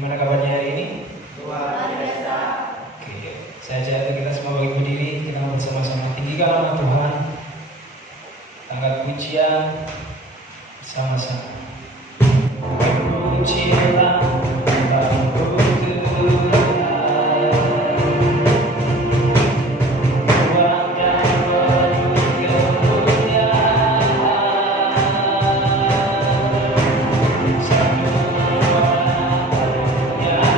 Gimana kabarnya hari ini? Luar biasa. Oke, saya ajak kita semua bagi berdiri, kita bersama-sama tinggikan nama Tuhan. Angkat pujian sama-sama. Pujilah Bangku Tuhan, Tuhan yang penuh kemuliaan, semua yang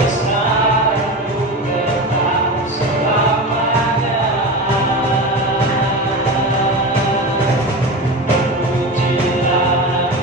bersamaku tetap selamanya. Pujilah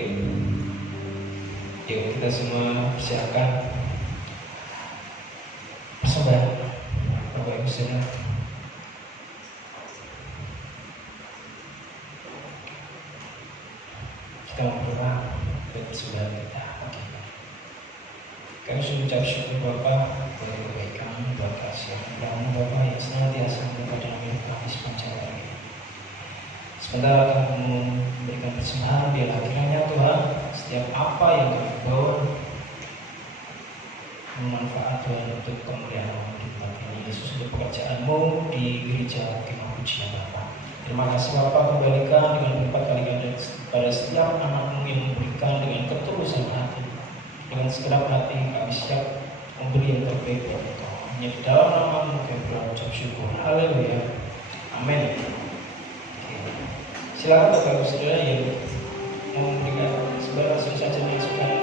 Yuk kita semua persiapkan persembahan Bapak Ibu Saudara. Kita berdoa buat persembahan kita. Kami sudah ucap syukur Bapa buat kebaikan, buat kasih yang Bapa yang senantiasa menjaga dan milik kami sepanjang hari. Sementara kamu memberikan persembahan, biarlah kiranya Tuhan setiap apa yang kami bawa bermanfaat Tuhan untuk kemuliaan di tempat ini. Yesus, untuk pekerjaan-Mu di gereja Kemah Pujian Bapa. Terima kasih Bapa, kembalikan dengan berlipat kali ganda pada setiap anak-Mu yang memberikan dengan ketulusan hati. Dengan segenap hati kami siap memberi yang terbaik buat Engkau. Hanya di dalam nama-Mu kami berucap syukur. Haleluya. Amin. Silakan Bapak Ibu Saudara yang mau memberikan sebarang langsung saja masukkan.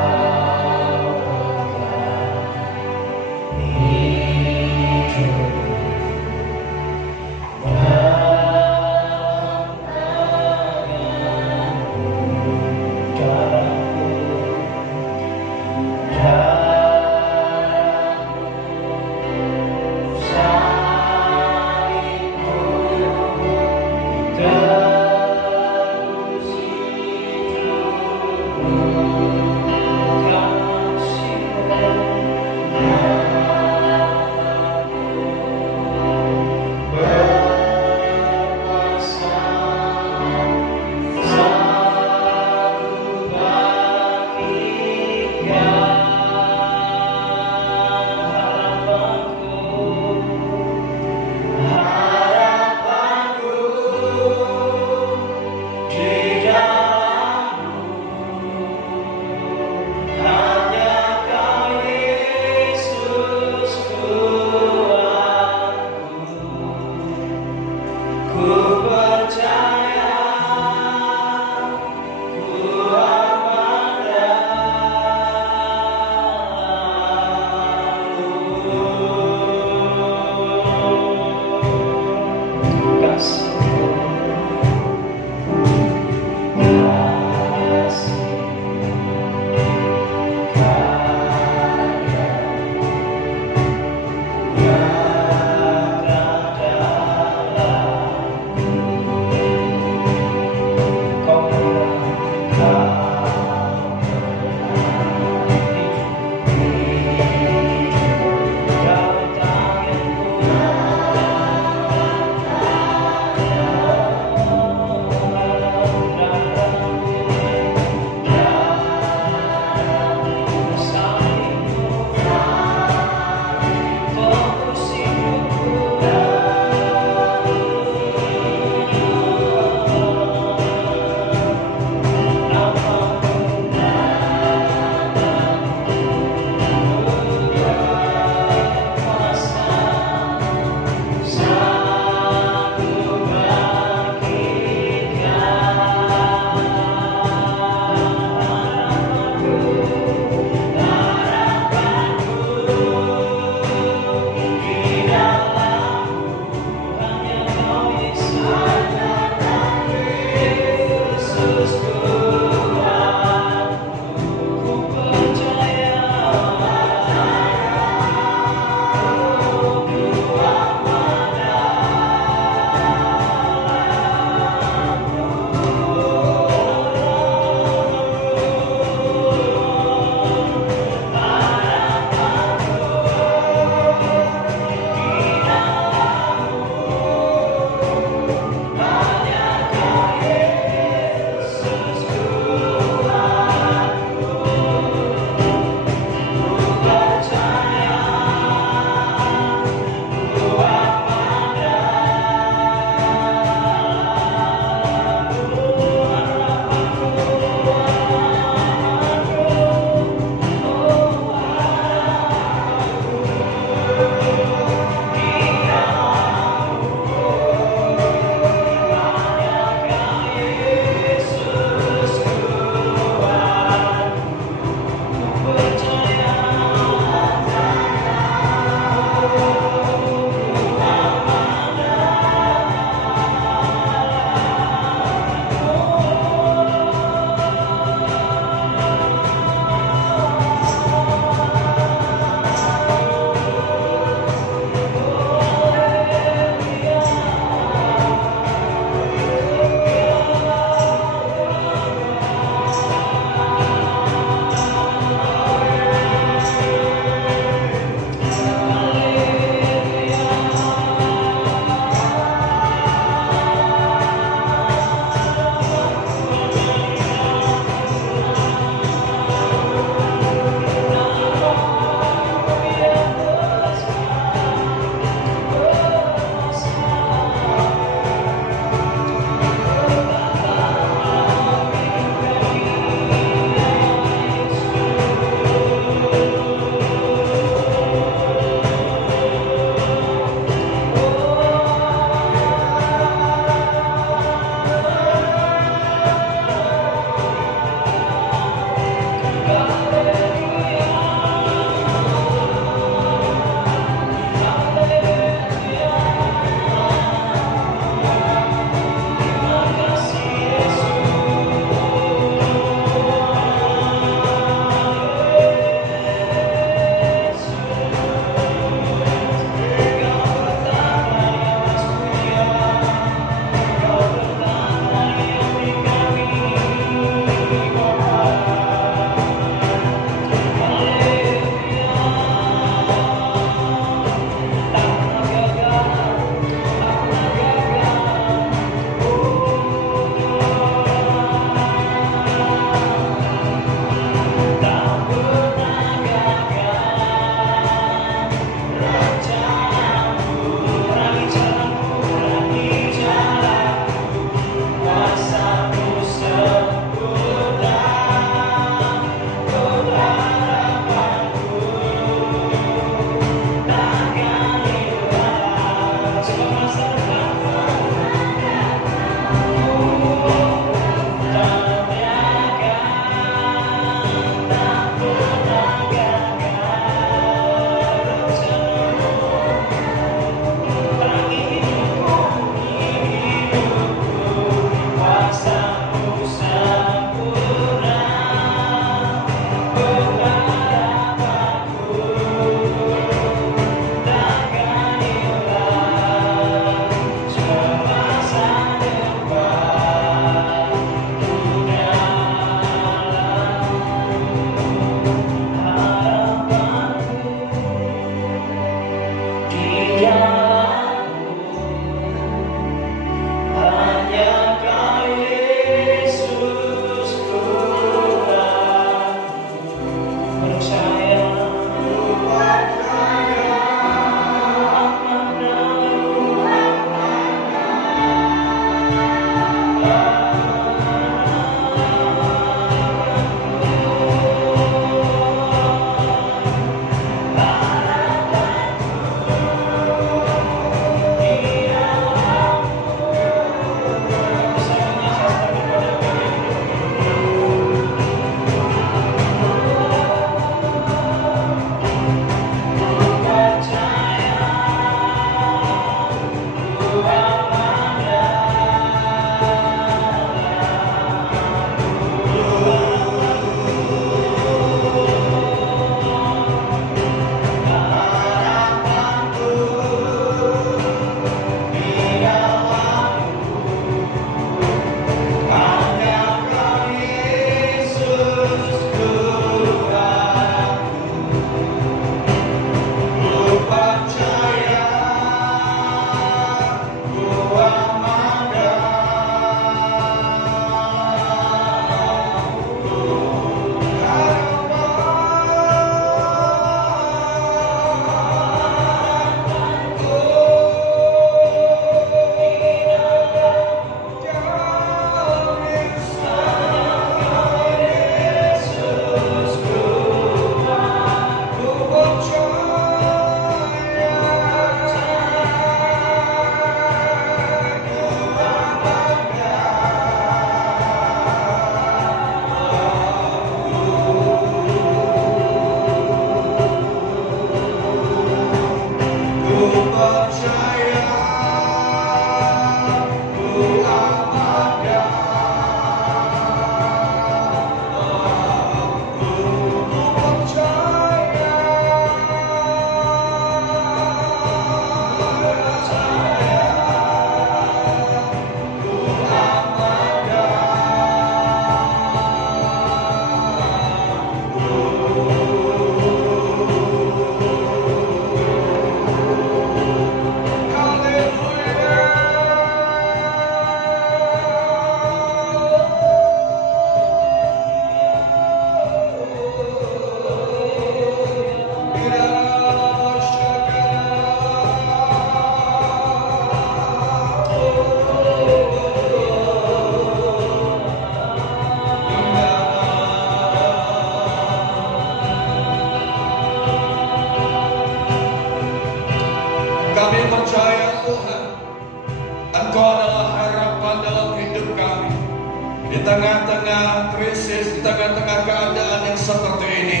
tengah-tengah krisis, di tengah-tengah keadaan yang seperti ini,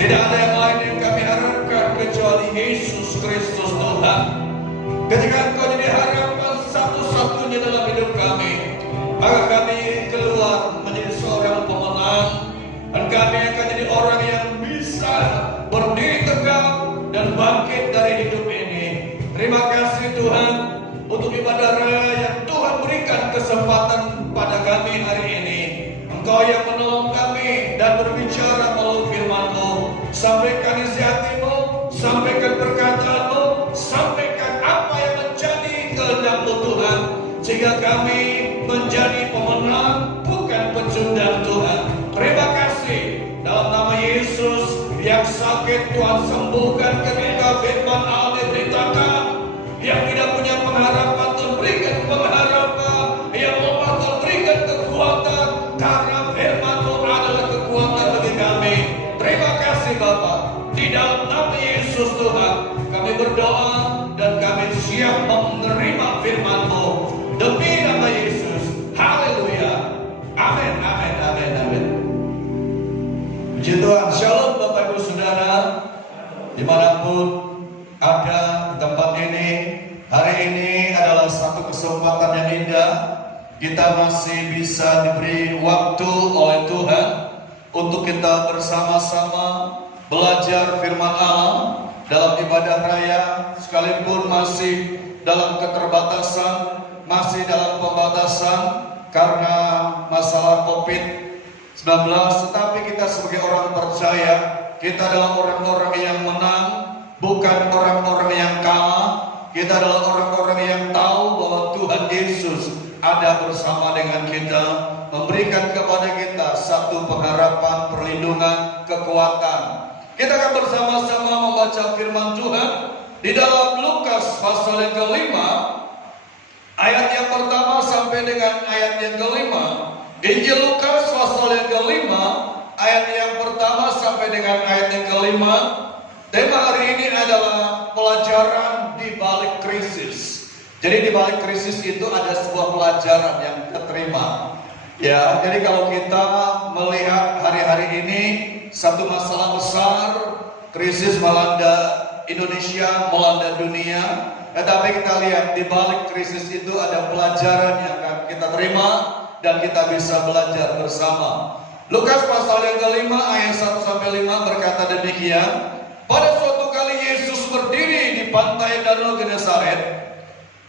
tidak ada yang lain yang kami harapkan kecuali Yesus Kristus Tuhan. Ketika Engkau jadi harapan satu-satunya dalam hidup kami, maka kami keluar menjadi seorang pemenang, dan kami akan jadi orang yang bisa berdiri tegak dan bangkit dari hidup ini. Terima kasih Tuhan untuk ibadah raya yang Tuhan berikan kesempatan pada kami hari ini. Engkau yang menolong kami dan berbicara melalui firman-Mu. Sampaikan isi hati-Mu, sampaikan perkataan-Mu, sampaikan apa yang menjadi kehendak-Mu Tuhan, sehingga kami menjadi pemenang, bukan pecundang Tuhan. Terima kasih dalam nama Yesus. Yang sakit Tuhan sembuhkan ketika firman Allah diberitakan. Yang tidak punya pengharapan Tuhan berikan pengharapan. Yang lemah Tuhan berikan kekuatan, karena firman-Mu adalah kekuatan bagi kami. Terima kasih Bapa. Di dalam nama Yesus Tuhan kami berdoa dan kami siap menerima firman-Mu demi nama Yesus. Haleluya. Amin, amin, amin, amin. Puji Tuhan. Shalom Bapak Ibu Saudara dimanapun ada di tempat ini. Hari ini adalah satu kesempatan yang indah. Kita masih bisa diberi waktu oleh Tuhan untuk kita bersama-sama belajar firman Allah dalam ibadah raya, sekalipun masih dalam keterbatasan, masih dalam pembatasan karena masalah COVID-19. Tetapi kita sebagai orang percaya, kita adalah orang-orang yang menang, bukan orang-orang yang Kita adalah orang-orang yang tahu bahwa Tuhan Yesus ada bersama dengan kita, memberikan kepada kita satu pengharapan, perlindungan, kekuatan. Kita akan bersama-sama membaca firman Tuhan di dalam Lukas pasal yang kelima, ayat yang pertama sampai dengan ayat yang kelima. Injil Lukas pasal yang kelima, ayat yang pertama sampai dengan ayat yang kelima. Tema hari ini adalah pelajaran di balik krisis. Jadi di balik krisis itu ada sebuah pelajaran yang kita terima. Ya, jadi kalau kita melihat hari-hari ini satu masalah besar, krisis melanda Indonesia, melanda dunia. Tetapi kita lihat di balik krisis itu ada pelajaran yang akan kita terima dan kita bisa belajar bersama. Lukas pasal yang kelima ayat 1 sampai 5 berkata demikian. Pada suatu kali Yesus berdiri di pantai Danau Genesaret.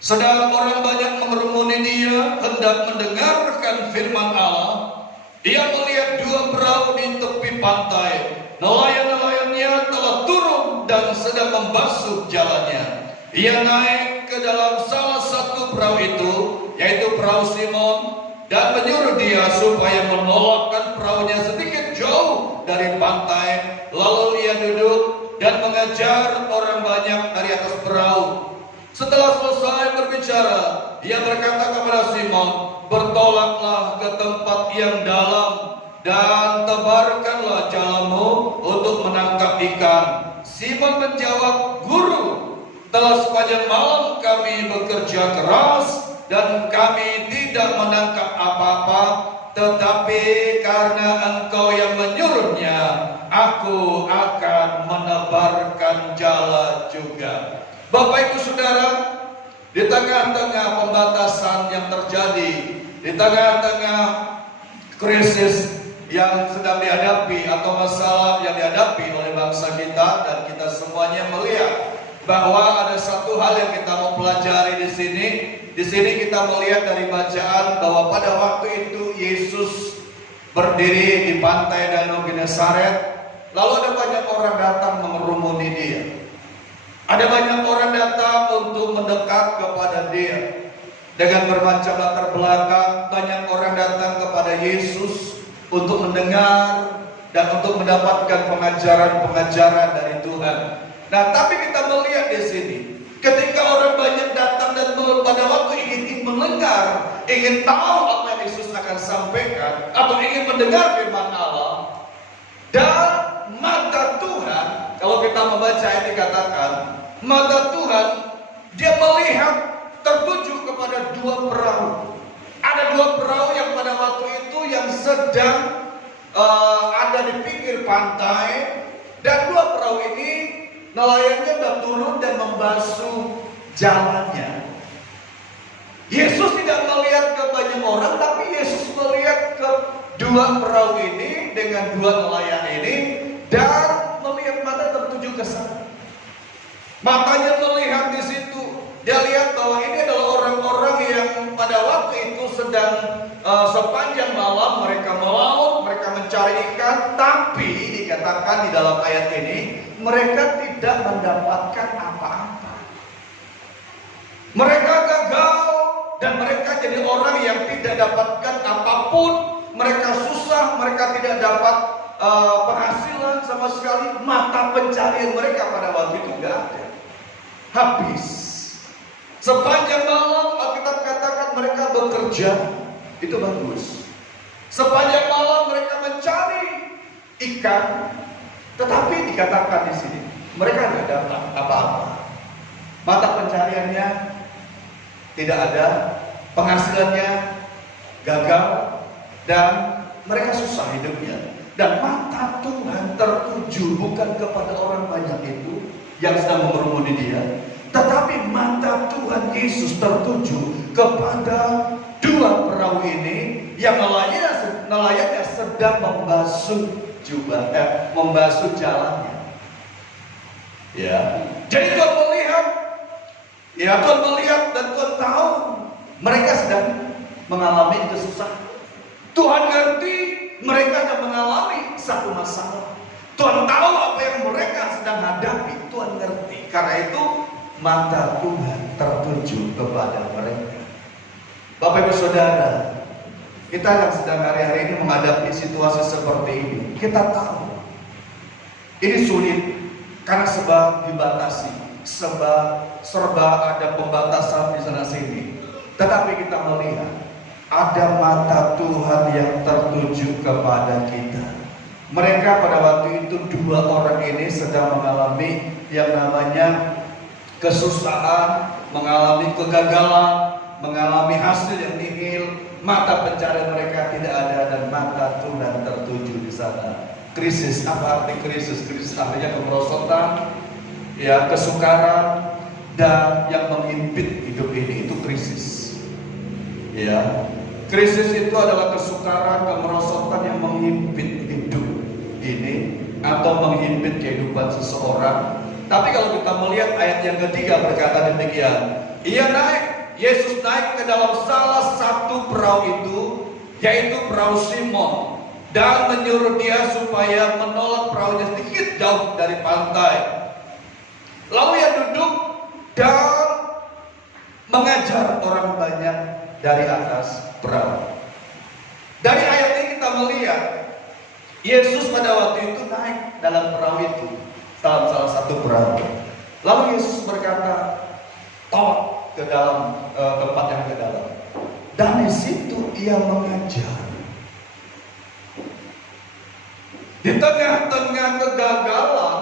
Sedang orang banyak mengerumuni dia hendak mendengarkan firman Allah. Dia melihat dua perahu di tepi pantai. Nelayan-nelayannya telah turun dan sedang membasuh jalannya. Ia naik ke dalam salah satu perahu itu, yaitu perahu Simon, dan menyuruh dia supaya menolakkan perahunya sedikit jauh dari pantai. Lalu ia duduk dan mengajar orang banyak dari atas perahu. Setelah selesai berbicara, ia berkata kepada Simon, bertolaklah ke tempat yang dalam dan tebarkanlah jalanmu untuk menangkap ikan. Simon menjawab, Guru, telah sepanjang malam kami bekerja keras dan kami tidak menangkap apa-apa, tetapi karena Engkau yang menyuruhnya, aku akan menebarkan jala juga. Bapak Ibu Saudara, di tengah-tengah pembatasan yang terjadi, di tengah-tengah krisis yang sedang dihadapi atau masalah yang dihadapi oleh bangsa kita, dan kita semuanya melihat bahwa ada satu hal yang kita mau pelajari di sini. Di sini kita melihat dari bacaan bahwa pada waktu itu Yesus berdiri di pantai Danau Genesaret, lalu ada banyak orang datang mengerumuni dia. Ada banyak orang datang untuk mendekat kepada dia. Dengan bermacam latar belakang, banyak orang datang kepada Yesus untuk mendengar dan untuk mendapatkan pengajaran-pengajaran dari Tuhan. Nah, tapi kita melihat di sini, ketika orang banyak datang dan pada waktu ingin mendengar, ingin tahu apa yang Yesus akan sampaikan, atau ingin mendengar firman Allah, dan mata Tuhan, kalau kita membaca ayat dikatakan, mata Tuhan, dia melihat tertuju kepada dua perahu. Ada dua perahu yang pada waktu itu yang sedang ada di pinggir pantai, dan dua perahu ini nelayannya sudah turun dan membasuh jalannya. Yesus tidak melihat ke banyak orang, tapi Yesus melihat ke dua perahu ini dengan dua nelayan ini, dan melihat mata tertuju ke sana. Matanya melihat di situ. Dia lihat bahwa ini adalah orang-orang yang pada waktu itu sedang sepanjang malam mereka melaut, mereka mencari ikan, tapi dikatakan di dalam ayat ini mereka tidak mendapatkan apa-apa. Mereka gagal dan mereka jadi orang yang tidak dapatkan apapun. Mereka susah, mereka tidak dapat penghasilan sama sekali. Mata pencarian mereka pada waktu itu tidak ada. Habis. Sepanjang malam Alkitab katakan mereka bekerja. Itu bagus. Sepanjang malam mereka mencari ikan, tetapi dikatakan di sini mereka tidak dapat apa-apa. Mata pencariannya tidak ada, penghasilannya gagal, dan mereka susah hidupnya. Dan mata Tuhan tertuju bukan kepada orang banyak itu yang sedang mengerumuni dia, tetapi mata Tuhan Yesus tertuju kepada dua perahu ini yang nelayannya sedang membasuh jalannya. Ya, jadi Tuhan melihat, Tuhan melihat dan Tuhan tahu mereka sedang mengalami kesusahan. Tuhan ngerti mereka sedang mengalami satu masalah. Tuhan tahu apa yang mereka sedang hadapi. Tuhan ngerti. Karena itu mata Tuhan tertuju kepada mereka. Bapak Ibu Saudara, kita yang sedang hari-hari ini menghadapi situasi seperti ini, kita tahu ini sulit karena sebab dibatasi, sebab serba ada pembatasan di sana sini. Tetapi kita melihat ada mata Tuhan yang tertuju kepada kita. Mereka pada waktu itu, dua orang ini sedang mengalami yang namanya kesusahan, mengalami kegagalan, mengalami hasil yang nihil. Mata pencarian mereka tidak ada dan mata Tuhan tertuju di sana. Krisis, apa arti krisis? Krisis artinya kemerosotan, ya, kesukaran, dan yang menghimpit hidup ini, itu krisis. Ya, krisis itu adalah kesukaran, kemerosotan yang menghimpit hidup ini atau menghimpit kehidupan seseorang. Tapi kalau kita melihat ayat yang ketiga berkata demikian, Yesus naik ke dalam salah satu perahu itu, yaitu perahu Simon, dan menyuruh dia supaya menolak perahunya sedikit jauh dari pantai. Lalu ia duduk dan mengajar orang banyak dari atas perahu. Dari ayat ini kita melihat Yesus pada waktu itu naik dalam perahu itu, dalam salah satu perahu. Lalu Yesus berkata, tolak ke dalam tempat yang ke dalam. Dan di situ ia mengajar. Di tengah-tengah kegagalan,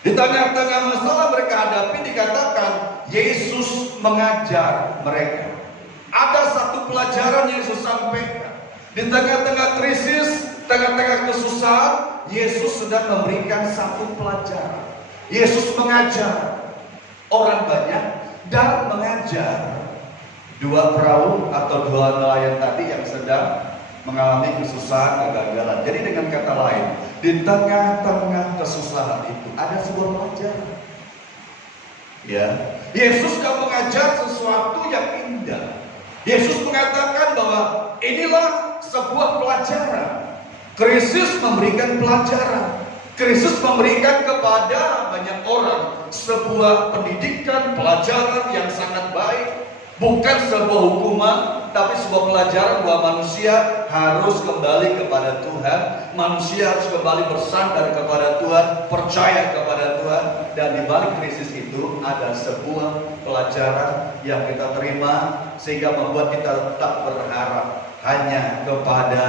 di tengah-tengah masalah mereka hadapi, dikatakan Yesus mengajar mereka. Ada satu pelajaran yang Yesus sampaikan. Di tengah-tengah krisis, tengah-tengah kesusahan, Yesus sedang memberikan satu pelajaran. Yesus mengajar orang banyak dan mengajar dua perahu atau dua nelayan tadi yang sedang mengalami kesusahan, kegagalan. Jadi dengan kata lain, di tengah-tengah kesusahan itu ada sebuah pelajaran. Ya, Yesus sedang mengajar sesuatu yang indah. Yesus mengatakan bahwa inilah sebuah pelajaran. Krisis memberikan pelajaran. Krisis memberikan kepada banyak orang sebuah pendidikan, pelajaran yang sangat baik. Bukan sebuah hukuman, tapi sebuah pelajaran bahwa manusia harus kembali kepada Tuhan. Manusia harus kembali bersandar kepada Tuhan, percaya kepada Tuhan. Dan di balik krisis itu ada sebuah pelajaran yang kita terima, sehingga membuat kita tetap berharap hanya kepada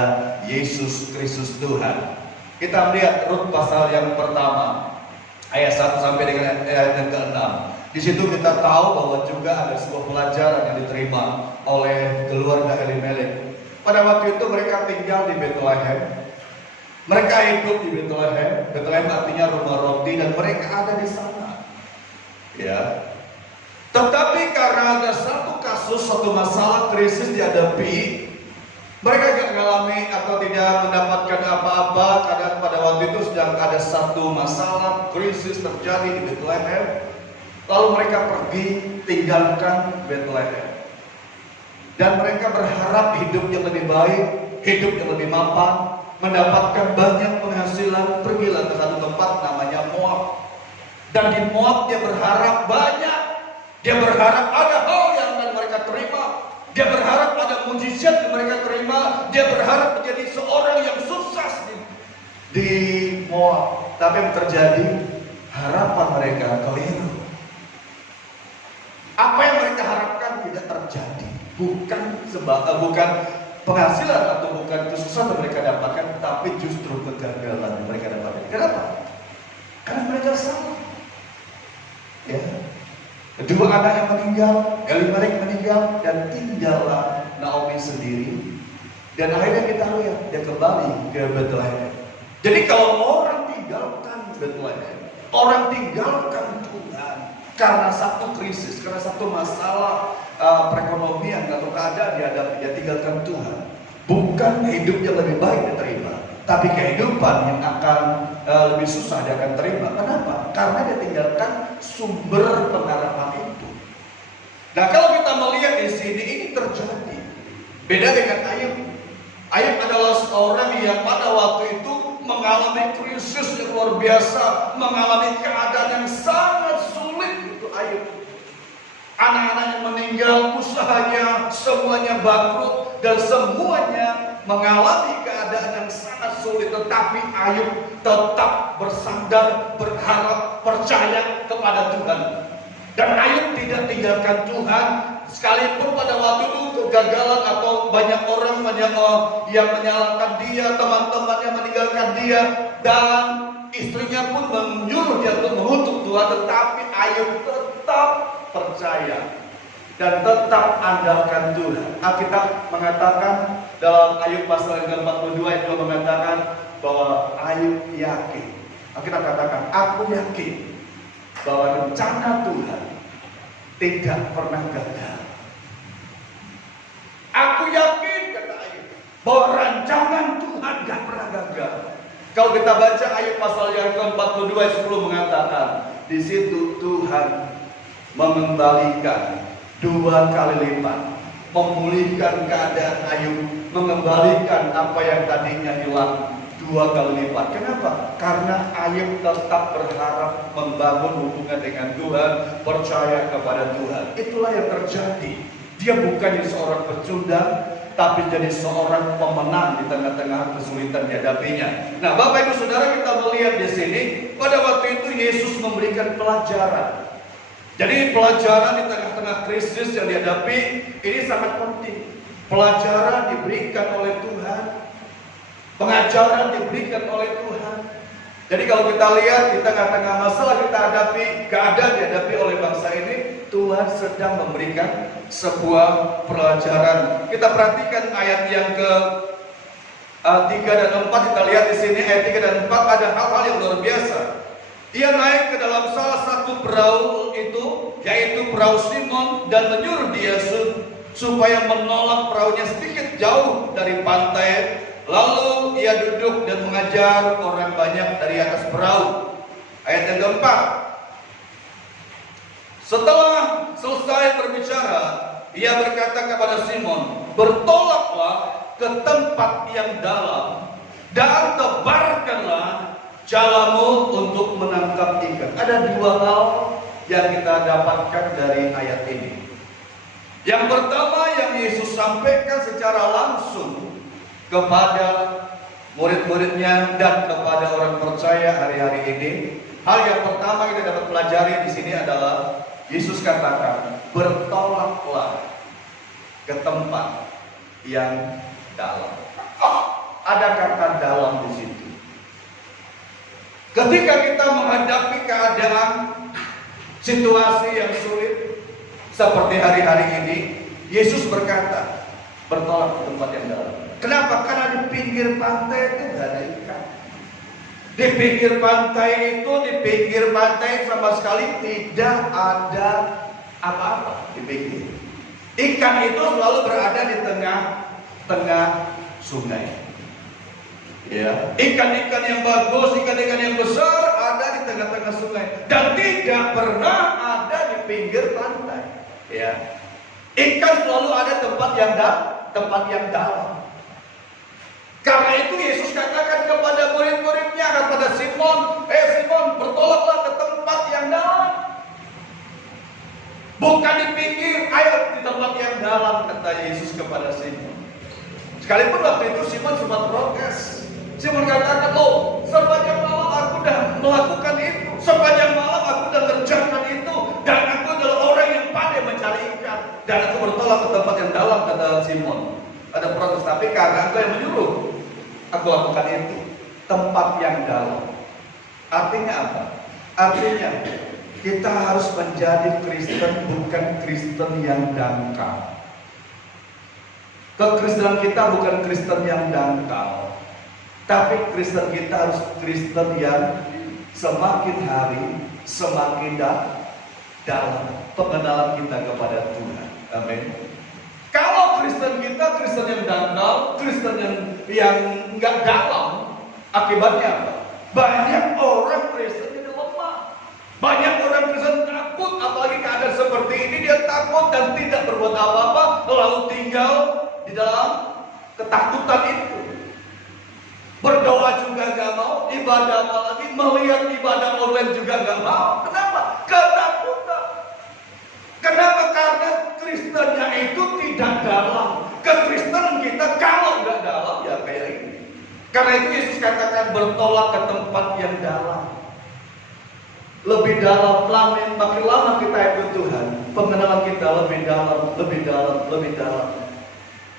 Yesus Kristus Tuhan. Kita melihat Rut pasal yang pertama, ayat 1 sampai dengan ayat yang ke-6. Di situ kita tahu bahwa juga ada sebuah pelajaran yang diterima oleh keluarga Elimelek. Pada waktu itu mereka tinggal di Bethlehem. Mereka hidup di Bethlehem. Bethlehem artinya rumah roti, dan mereka ada di sana. Ya. Tetapi karena ada satu kasus, satu masalah krisis dihadapi, mereka tidak mengalami atau tidak mendapatkan apa-apa. Karena pada waktu itu sedang ada satu masalah krisis terjadi di Bethlehem. Lalu mereka pergi tinggalkan Bethlehem. Dan mereka berharap hidup yang lebih baik, hidup yang lebih mapan, mendapatkan banyak penghasilan. Pergilah ke satu tempat namanya Moab. Dan di Moab dia berharap banyak. Dia berharap ada hal yang akan mereka terima. Dia berharap ada mujizat yang mereka terima. Dia berharap menjadi seorang yang sukses di Moab. Tapi yang terjadi, harapan mereka keliru. Apa yang mereka harapkan tidak terjadi. Bukan penghasilan atau bukan kesusahan yang mereka dapatkan, tapi justru kegagalan yang mereka dapatkan. Kenapa? Karena mereka salah. Ya. Kedua anak yang meninggal, Elimelek meninggal, dan tinggallah Naomi sendiri. Dan akhirnya kita lihat dia kembali ke Bethlehem. Jadi kalau orang tinggalkan Bethlehem, orang tinggalkan Tuhan karena satu krisis, karena satu masalah perekonomian atau keadaan dihadapi, dia tinggalkan Tuhan. Bukan hidup yang lebih baik diterima, tapi kehidupan yang akan lebih susah dia akan terima. Kenapa? Karena dia tinggalkan sumber pengharapan itu. Nah, kalau kita melihat di sini, ini terjadi. Beda dengan Ayub. Ayub adalah seorang yang pada waktu itu mengalami krisis yang luar biasa, mengalami keadaan yang sangat sulit. Ayub. Anak-anaknya meninggal, usahanya semuanya bangkrut, dan semuanya mengalami keadaan yang sangat sulit. Tetapi Ayub tetap bersandar, berharap, percaya kepada Tuhan. Dan Ayub tidak tinggalkan Tuhan, sekalipun pada waktu itu kegagalan atau banyak orang yang menyalahkan dia, teman-temannya meninggalkan dia, dan istrinya pun menyuruh dia untuk mengutuk Tuhan. Tetapi Ayub tetap percaya dan tetap andalkan Tuhan. Alkitab mengatakan dalam Ayub pasal yang ke-42 ayat 2 mengatakan bahwa Ayub yakin. Alkitab katakan, aku yakin bahwa rencana Tuhan tidak pernah gagal. Aku yakin, kata Ayub, bahwa rancangan Tuhan tidak pernah gagal. Kalau kita baca Ayub pasal yang ke-42 ayat 10 mengatakan, di situ Tuhan mengembalikan 2 kali lipat, memulihkan keadaan Ayub, mengembalikan apa yang tadinya hilang 2 kali lipat. Kenapa? Karena Ayub tetap berharap membangun hubungan dengan Tuhan, percaya kepada Tuhan. Itulah yang terjadi. Dia bukan jadi seorang pecundang, tapi jadi seorang pemenang di tengah-tengah kesulitan dihadapinya. Nah, Bapak Ibu Saudara, kita melihat di sini pada waktu itu Yesus memberikan pelajaran. Jadi pelajaran di tengah-tengah krisis yang dihadapi ini sangat penting. Pelajaran diberikan oleh Tuhan, pengajaran diberikan oleh Tuhan. Jadi kalau kita lihat di tengah-tengah masalah kita hadapi, keadaan dihadapi oleh bangsa ini, Tuhan sedang memberikan sebuah pelajaran. Kita perhatikan ayat yang ke 3 dan 4, kita lihat di sini ayat 3 dan 4 ada hal-hal yang luar biasa. Ia naik ke dalam salah satu perahu itu, yaitu perahu Simon, dan menyuruh dia supaya menolak perahunya sedikit jauh dari pantai. Lalu ia duduk dan mengajar orang banyak dari atas perahu. Ayat yang keempat. Setelah selesai berbicara, ia berkata kepada Simon, bertolaklah ke tempat yang dalam dan tebarkanlah jalamu untuk menangkap ikan. Ada 2 hal yang kita dapatkan dari ayat ini. Yang pertama yang Yesus sampaikan secara langsung kepada murid-muridnya dan kepada orang percaya hari-hari ini. Hal yang pertama kita dapat pelajari di sini adalah Yesus katakan, bertolaklah ke tempat yang dalam. Ada kata dalam di situ. Ketika kita menghadapi keadaan situasi yang sulit seperti hari-hari ini, Yesus berkata, bertolak ke tempat yang dalam. Kenapa? Karena di pinggir pantai itu tidak ada ikan. Di pinggir pantai sama sekali tidak ada apa-apa di pinggir. Ikan itu selalu berada di tengah sungai. Ya, ikan-ikan yang bagus, ikan-ikan yang besar ada di tengah-tengah sungai dan tidak pernah ada di pinggir pantai. Ya, ikan selalu ada tempat yang dalam. Karena itu Yesus katakan kepada murid-muridnya, kepada Simon, Simon, bertolaklah ke tempat yang dalam. Bukan di pinggir, ayo di tempat yang dalam, kata Yesus kepada Simon. Sekalipun waktu itu Simon sempat protes. Simon katakan, loh, sepanjang malam aku sudah melakukan itu, sepanjang malam aku sudah kerjakan itu, dan aku adalah orang yang pandai mencari ikan, dan aku bertolak ke tempat yang dalam, kata Simon. Ada protes, tapi karena aku yang menyuruh, aku lakukan itu. Tempat yang dalam. Artinya apa? Artinya kita harus menjadi Kristen, bukan Kristen yang dangkal. Kekristenan kita bukan Kristen yang dangkal, tapi Kristen kita harus Kristen yang semakin hari semakin dalam pengenalan kita kepada Tuhan. Amin. Kalau Kristen kita Kristen yang dangkal, Kristen yang nggak dalam, akibatnya apa? Banyak orang Kristen jadi lemah. Banyak orang Kristen takut, apalagi keadaan seperti ini dia takut dan tidak berbuat apa-apa, lalu tinggal di dalam ketakutan itu. Berdoa juga gak mau, ibadah apalagi melihat ibadah online juga gak mau. Kenapa? Ketakutan. Karena itu Yesus katakan bertolak ke tempat yang dalam. Lebih dalam, makin lama kita ikut Tuhan, pengenalan kita lebih dalam, lebih dalam, lebih dalam.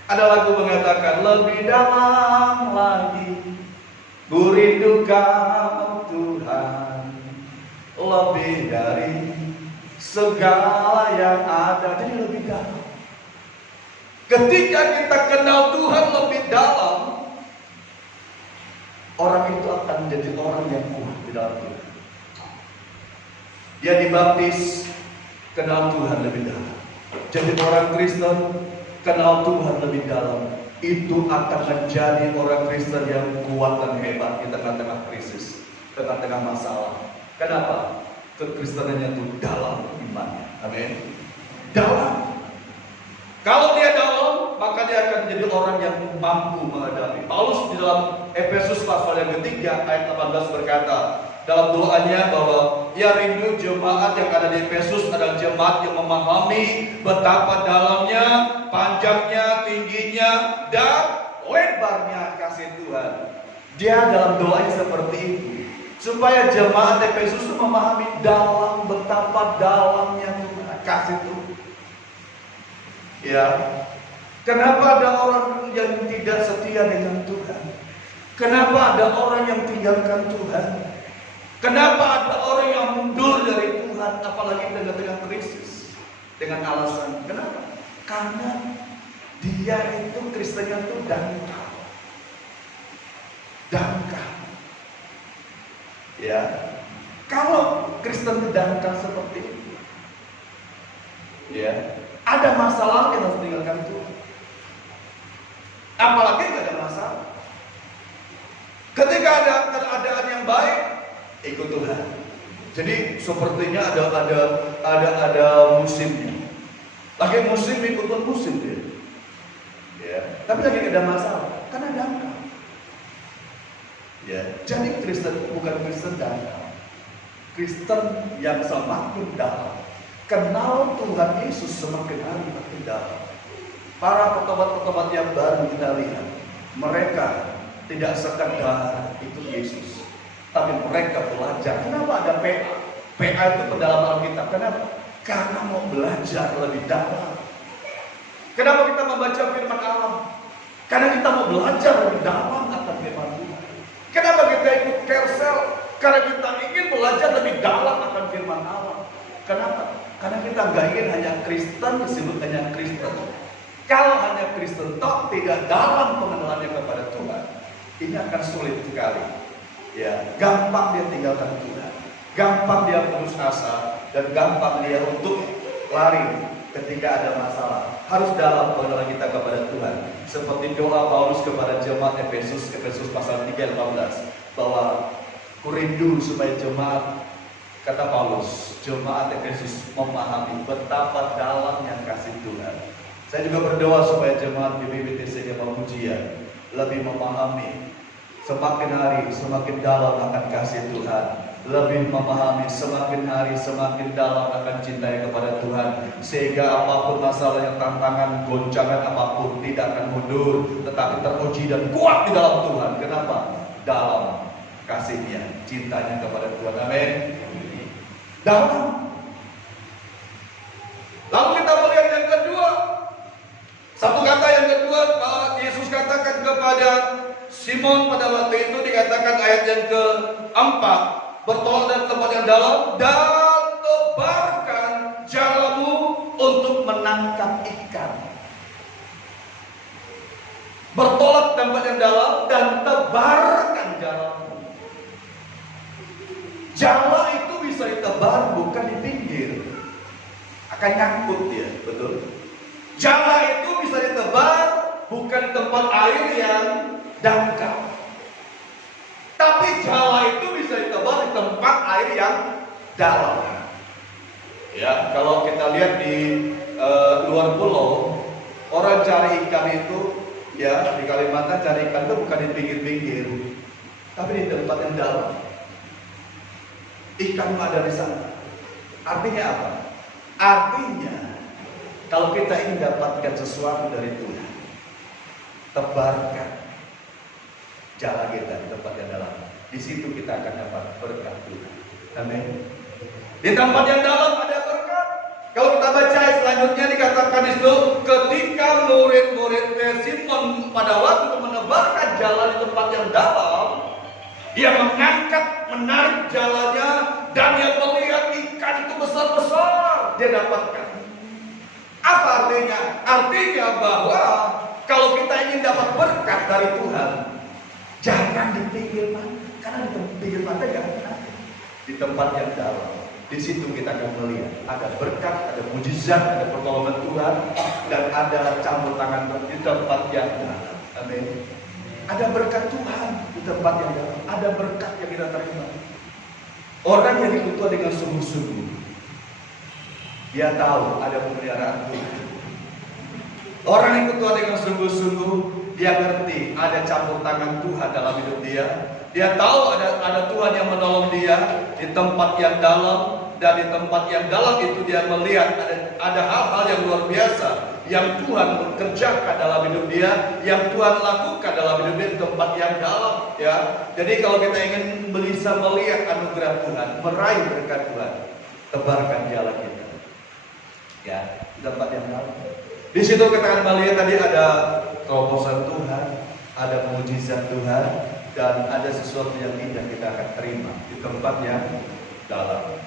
Ada lagu mengatakan lebih dalam lagi, ku rindu Kau Tuhan, lebih dari segala yang ada. Jadi lebih dalam. Ketika kita kenal Tuhan lebih dalam, orang itu akan menjadi orang yang kuat di dalam Tuhan. Dia dibaptis, kenal Tuhan lebih dalam. Jadi orang Kristen, kenal Tuhan lebih dalam. Itu akan menjadi orang Kristen yang kuat dan hebat di tengah-tengah krisis, tengah-tengah masalah. Kenapa? Kekristenannya itu dalam imannya. Amin. Dalam. Kalau dia dalam, maka dia akan menjadi orang yang mampu menghadapi. Paulus di dalam Efesus pasal yang ketiga ayat 18 berkata dalam doanya bahwa ia rindu jemaat yang ada di Efesus adalah jemaat yang memahami betapa dalamnya, panjangnya, tingginya, dan lebarnya kasih Tuhan. Dia dalam doanya seperti itu, supaya jemaat Efesus itu memahami dalam, betapa dalamnya Tuhan, kasih Tuhan. Ya, kenapa ada orang yang tidak setia dengan Tuhan? Kenapa ada orang yang tinggalkan Tuhan? Kenapa ada orang yang mundur dari Tuhan, apalagi dengan krisis, dengan alasan? Kenapa? Karena dia itu Kristennya itu dangkal. Ya, kalau Kristen itu dangkal seperti itu, ya, ada masalah yang harus tinggalkan Tuhan. Apalagi nggak ada masalah. Ketika ada keadaan yang baik, ikut Tuhan. Jadi sepertinya ada musimnya. Lagi musim ikut musim dia. Ya. Tapi lagi nggak ada masalah, karena dangkal. Ya. Jadi Kristen bukan Kristen dangkal. Kristen yang semakin dalam. Kenal Tuhan Yesus semakin hari makin dalam. Para petobat-petobat yang baru kita lihat, mereka tidak sekedar ikut Yesus, tapi mereka belajar. Kenapa ada PA? PA itu pendalaman Alkitab. Kenapa? Karena mau belajar lebih dalam. Kenapa kita membaca firman Allah? Karena kita mau belajar lebih dalam akan firman Tuhan. Kenapa kita ikut Kersel? Karena kita ingin belajar lebih dalam akan firman Allah. Kenapa? Karena kita nggak ingin hanya Kristen disebut hanya Kristen. Kalau hanya Kristen toh tidak dalam pengenalannya kepada Tuhan, ini akan sulit sekali. Ya, gampang dia tinggalkan Tuhan, gampang dia putus asa, dan gampang dia untuk lari ketika ada masalah. Harus dalam pengenalan kita kepada Tuhan. Seperti doa Paulus kepada jemaat Efesus pasal 3 ayat 18, bahwa ku rindu supaya jemaat, kata Paulus, jemaat Efesus memahami betapa dalamnya kasih Tuhan. Saya juga berdoa supaya jemaat BBBTC Gema Pujian lebih memahami, semakin hari semakin dalam akan kasih Tuhan, lebih memahami semakin hari semakin dalam akan cintai kepada Tuhan, sehingga apapun masalah yang tantangan, goncangan apapun tidak akan mundur, tetapi teruji dan kuat di dalam Tuhan. Kenapa? Dalam kasihnya, cintanya kepada Tuhan. Amin. Dalam. Lalu kita melihat yang kedua. Satu kata yang kedua, Yesus katakan kepada Simon pada waktu itu, dikatakan ayat yang keempat, bertolak dari tempat yang dalam dan tebarkan jalamu untuk menangkap ikan. Bertolak tempat yang dalam dan tebarkan jalamu. Jala itu bisa ditebar, bukan di pinggir. Akan nyangkut dia, betul? Jala itu bisa ditebar, bukan di tempat air yang dangkal. Tapi jala itu bisa ditebar di tempat air yang dalam. Ya, kalau kita lihat di luar pulau, orang cari ikan itu, ya di Kalimantan cari ikan itu bukan di pinggir-pinggir, tapi di tempat yang dalam. Ikan ada di sana. Artinya apa? Artinya kalau kita ingin dapatkan sesuatu dari Tuhan, tebarkan. jala kita di tempat yang dalam. Di situ kita akan dapat berkat Tuhan. Amin. Di tempat yang dalam ada berkat. Kalau kita baca selanjutnya dikatakan di situ, ketika murid-muridnya Simon pada waktu menebarkan jala di tempat yang dalam, dia menarik jalannya dan dia melihat ikan itu besar-besar dia dapatkan. Apa artinya? Artinya bahwa kalau kita ingin dapat berkat dari Tuhan, jangan di pinggir pantai, karena di pinggir pantai nggak ada. Di tempat yang dalam, di situ kita akan melihat ada berkat, ada mujizat, ada pertolongan Tuhan, dan ada campur tangan di tempat yang dalam. Amin. Ada berkat Tuhan di tempat yang dalam, ada berkat yang kita terima. Orang yang ikut Tuhan dengan sungguh-sungguh, dia tahu ada pemeliharaan Tuhan. Orang yang ikut Tuhan dengan sungguh-sungguh, dia ngerti ada campur tangan Tuhan dalam hidup dia. Dia tahu ada Tuhan yang menolong dia di tempat yang dalam, dan di tempat yang dalam itu dia melihat ada hal-hal yang luar biasa yang Tuhan kerjakan dalam hidup dia, yang Tuhan lakukan dalam hidup dia di tempat yang dalam, ya. Jadi kalau kita ingin bisa melihat anugerah Tuhan, meraih berkat Tuhan, tebarkan jalan kita, ya, di tempat yang dalam. Di situ kita akan melihat tadi ada terobosan Tuhan, ada mujizat Tuhan, dan ada sesuatu yang indah kita akan terima di tempat yang dalam.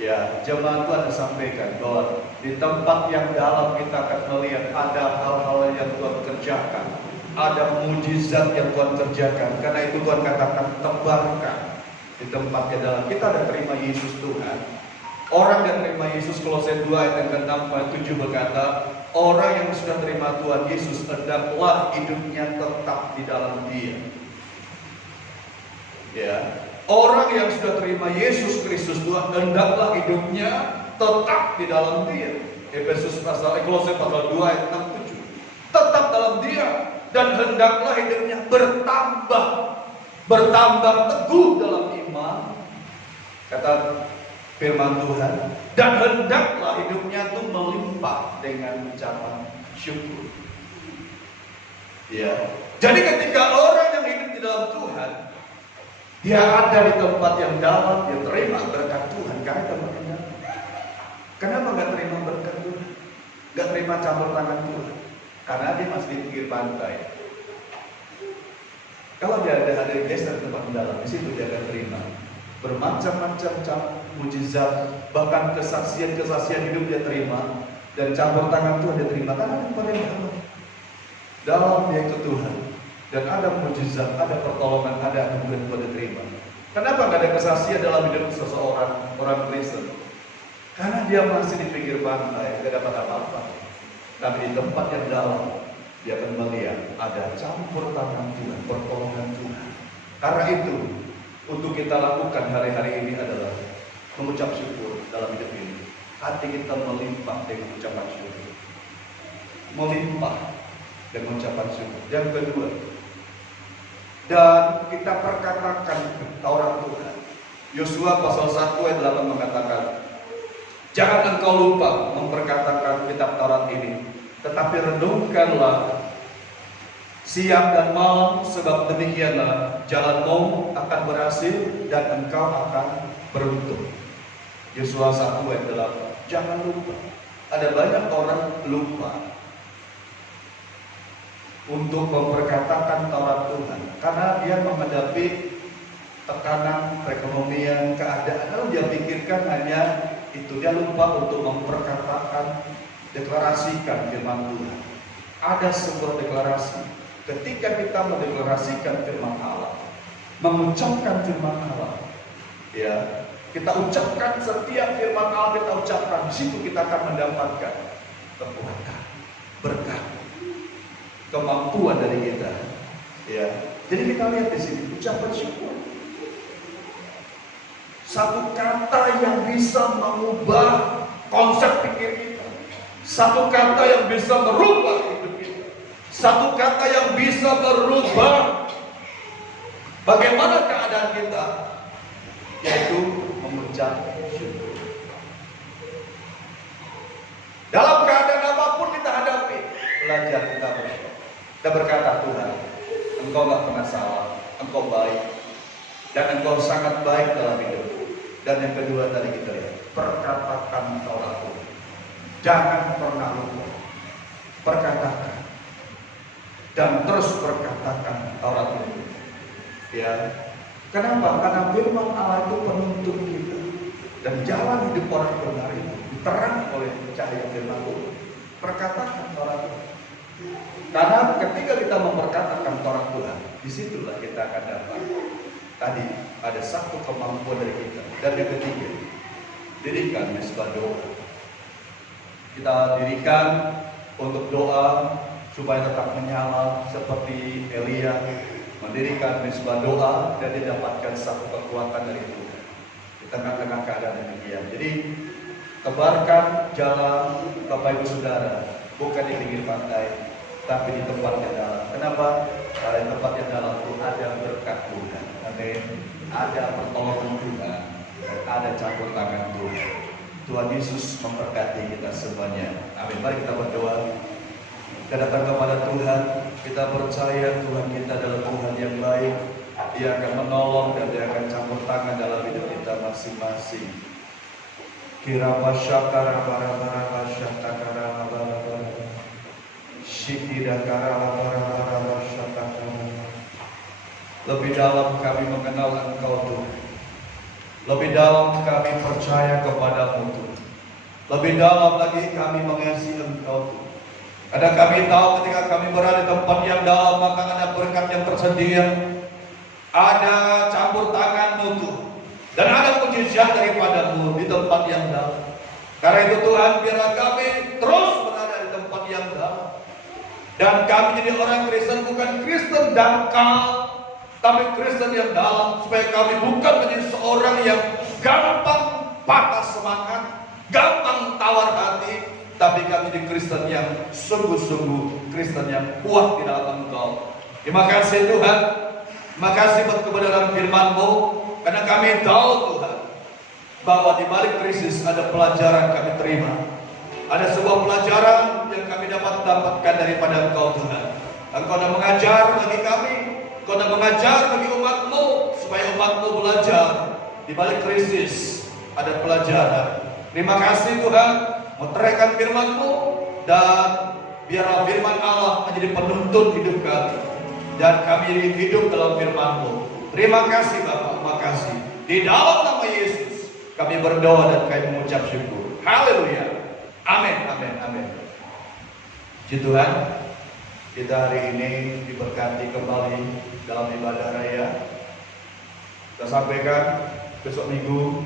Ya, jemaat Tuhan sampaikan bahwa di tempat yang dalam kita akan melihat ada hal-hal yang Tuhan kerjakan, ada mujizat yang Tuhan kerjakan. Karena itu Tuhan katakan tebarkan di tempat yang dalam. Kita ada terima Yesus Tuhan. Orang yang terima Yesus, Kolose 2 ayat yang ke-6-7 berkata, orang yang sudah terima Tuhan Yesus hendaklah hidupnya tetap di dalam Dia. Ya, orang yang sudah terima Yesus Kristus Tuhan hendaklah hidupnya tetap di dalam Dia. Kolose pasal 2 ayat 6-7. Tetap dalam Dia, dan hendaklah hidupnya bertambah teguh dalam iman. Kata firman Tuhan, dan hendaklah hidupnya itu melimpah dengan ucapan syukur. Ya. Jadi ketika orang yang hidup di dalam Tuhan, dia ada di tempat yang dalam, dia terima berkat Tuhan. Karena tempat yang dalam. Kenapa nggak terima berkat Tuhan? Nggak terima campur tangan Tuhan? Karena dia masih di pinggir pantai. Kalau dia ada di desa di tempat yang dalam, di situ dia akan terima bermacam-macam mujizat, bahkan kesaksian hidup dia terima, dan campur tangan Tuhan dia terima. Karena di tempat yang dalam dia ikut Tuhan. Dan ada mujizat, ada pertolongan, ada anugerah Tuhan diterima. Kenapa nggak ada kesaksian dalam hidup seseorang, orang Kristen? Karena dia masih di pinggir pantai, nggak dapat apa-apa. Tapi di tempat yang dalam, dia akan melihat ada campur tangan Tuhan, pertolongan Tuhan. Karena itu, untuk kita lakukan hari-hari ini adalah mengucap syukur dalam hidup ini. Hati kita melimpah dengan ucapan syukur. Melimpah dengan ucapan syukur. Yang kedua, dan kita perkatakan Taurat Tuhan. Yosua pasal 1 ayat 8 mengatakan, jangan engkau lupa memperkatakan kitab Taurat ini, tetapi renungkanlah siang dan malam, sebab demikianlah jalanmu akan berhasil dan engkau akan beruntung. Yosua 1 ayat 8. Jangan lupa. Ada banyak orang lupa untuk memperkatakan Taurat Tuhan, karena dia menghadapi tekanan perekonomian, keadaan, lalu dia pikirkan hanya itu. Dia lupa untuk memperkatakan, deklarasikan firman Tuhan. Ada sebuah deklarasi. Ketika kita mendeklarasikan firman Allah, mengucapkan firman Allah, ya, kita ucapkan setiap firman Allah, kita ucapkan, di situ kita akan mendapatkan kekuatan, berkat, kemampuan dari kita, ya. Jadi kita lihat di sini ucapan syukur, satu kata yang bisa mengubah konsep pikir kita, satu kata yang bisa merubah hidup kita, satu kata yang bisa merubah bagaimana keadaan kita, yaitu mengucap syukur. Dalam keadaan apapun kita hadapi, belajar kita bersyukur. Kita berkata, Tuhan, Engkau gak pernah salah. Engkau baik dan Engkau sangat baik dalam hidup. Dan yang kedua tadi kita lihat, perkatakan Tauratmu. Jangan pernah lupa. Perkatakan dan terus perkatakan Tauratmu. Ya, kenapa? Karena firman Allah itu penuntun kita dan jalan hidup orang benar itu diterang oleh cahaya firman Tuhan. Perkatakan Tauratmu. Karena ketika kita memperkatakan Taurat Tuhan, disitulah kita akan dapat. Tadi ada satu kemampuan dari kita. Dan yang ketiga, dirikan mesbah doa. Kita dirikan untuk doa supaya tetap menyala seperti Elia mendirikan mesbah doa dan didapatkan satu kekuatan dari Tuhan di tengah-tengah keadaan demikian. Jadi tebarkan jalan Bapak Ibu Saudara, bukan di pinggir pantai, tapi di tempat yang dalam. Kenapa? Karena di tempat yang dalam itu ada berkat Tuhan. Amin. Ada pertolongan Tuhan dan ada campur tangan Tuhan. Tuhan Yesus memberkati kita semuanya. Amin. Mari kita berdoa. Kita datang kepada Tuhan. Kita percaya Tuhan kita adalah Tuhan yang baik. Dia akan menolong dan Dia akan campur tangan dalam hidup kita masing-masing. Kirabashakara barabara basyakara barabara. Lebih dalam kami mengenal Engkau Tuhan. Lebih dalam kami percaya kepadamu Tuhan. Lebih dalam lagi kami mengasihi Engkau Tuhan. Karena kami tahu ketika kami berada di tempat yang dalam, maka ada berkat yang tersedia, ada campur tangan-Mu Tuhan, dan ada mujizat daripada-Mu di tempat yang dalam. Karena itu Tuhan, biarlah kami terus berada di tempat yang dalam. Dan kami jadi orang Kristen bukan Kristen dangkal, tapi Kristen yang dalam, supaya kami bukan menjadi seorang yang gampang patah semangat, gampang tawar hati, tapi kami jadi Kristen yang sungguh-sungguh, Kristen yang kuat di dalam Engkau. Terima kasih Tuhan, terima kasih buat kebenaran firman-Mu, karena kami tahu Tuhan bahwa di balik krisis ada pelajaran kami terima. Ada sebuah pelajaran yang kami dapatkan daripada Engkau Tuhan. Engkau dah mengajar bagi kami, Engkau dah mengajar bagi umat-Mu, supaya umat-Mu belajar. Di balik krisis ada pelajaran. Terima kasih Tuhan, meteraikan firman-Mu, dan biarlah firman Allah menjadi penuntun hidup kami, dan kami hidup dalam firman-Mu. Terima kasih Bapak, terima kasih. Di dalam nama Yesus kami berdoa dan kami mengucap syukur. Haleluya. Amin, amin, amin. Puji Tuhan, kita hari ini diberkati kembali dalam ibadah raya. Kita sampaikan besok minggu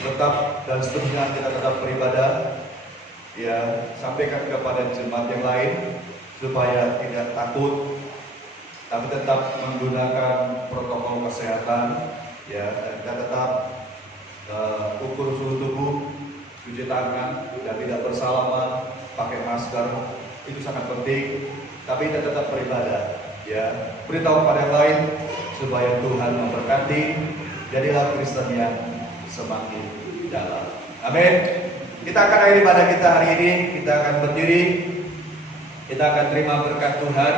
tetap dan seterusnya kita tetap beribadah. Ya, sampaikan kepada jemaat yang lain supaya tidak takut, tapi tetap menggunakan protokol kesehatan. Ya, dan kita tetap ukur suhu tubuh, cuci tangan, dan tidak bersalaman, pakai masker, itu sangat penting. Tapi kita tetap beribadah, ya. Beritahu pada yang lain supaya Tuhan memberkati. Jadilah Kristen yang semakin dalam. Amin. Kita akan akhiri pada kita hari ini. Kita akan berdiri. Kita akan terima berkat Tuhan.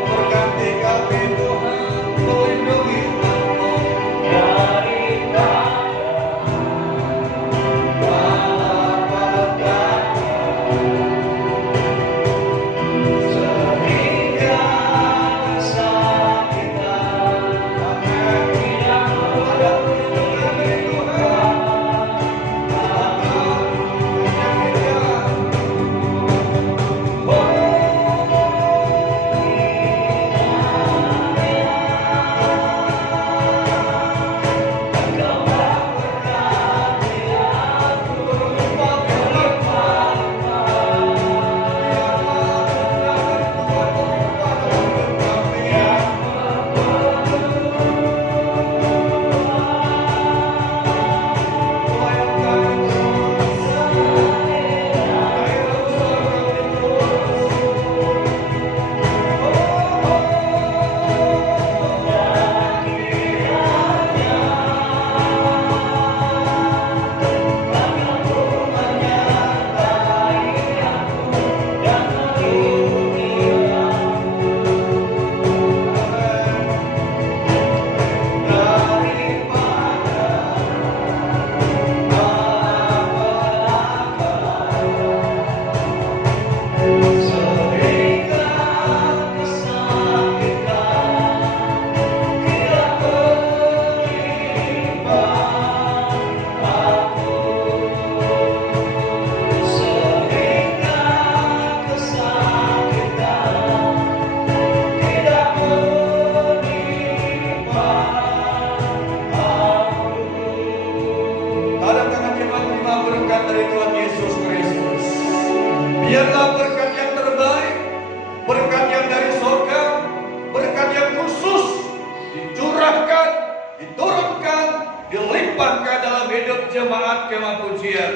Berkati kami pujian.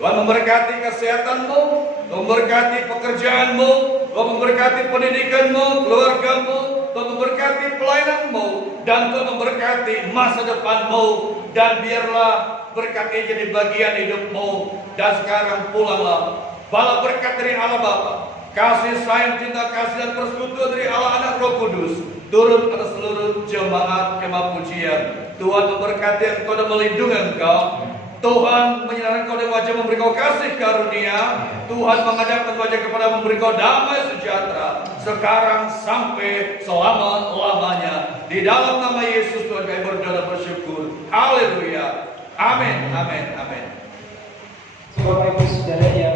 Tuhan memberkati kesehatanmu, memberkati pekerjaanmu, Tuhan memberkati pendidikanmu, keluargamu, Tuhan memberkati pelayananmu, dan Tuhan memberkati masa depanmu. Dan biarlah berkat ini jadi bagian hidupmu. Dan sekarang pulanglah, bawa berkat dari Allah Bapa, kasih sayang, cinta kasih dan persekutuan dari Allah Anak Roh Kudus turun atas seluruh jemaat kemah pujian. Tuhan memberkati engkau dan melindungi engkau. Tuhan menyerahkan kau dengan wajah, memberi kau kasih karunia. Tuhan menghadapkan wajah kepada, memberi kau damai sejahtera sekarang sampai selama-lamanya. Di dalam nama Yesus Tuhan kami berdoa dan bersyukur. Haleluya. Amin. Amin. Amin. Bapak Ibu Saudara yang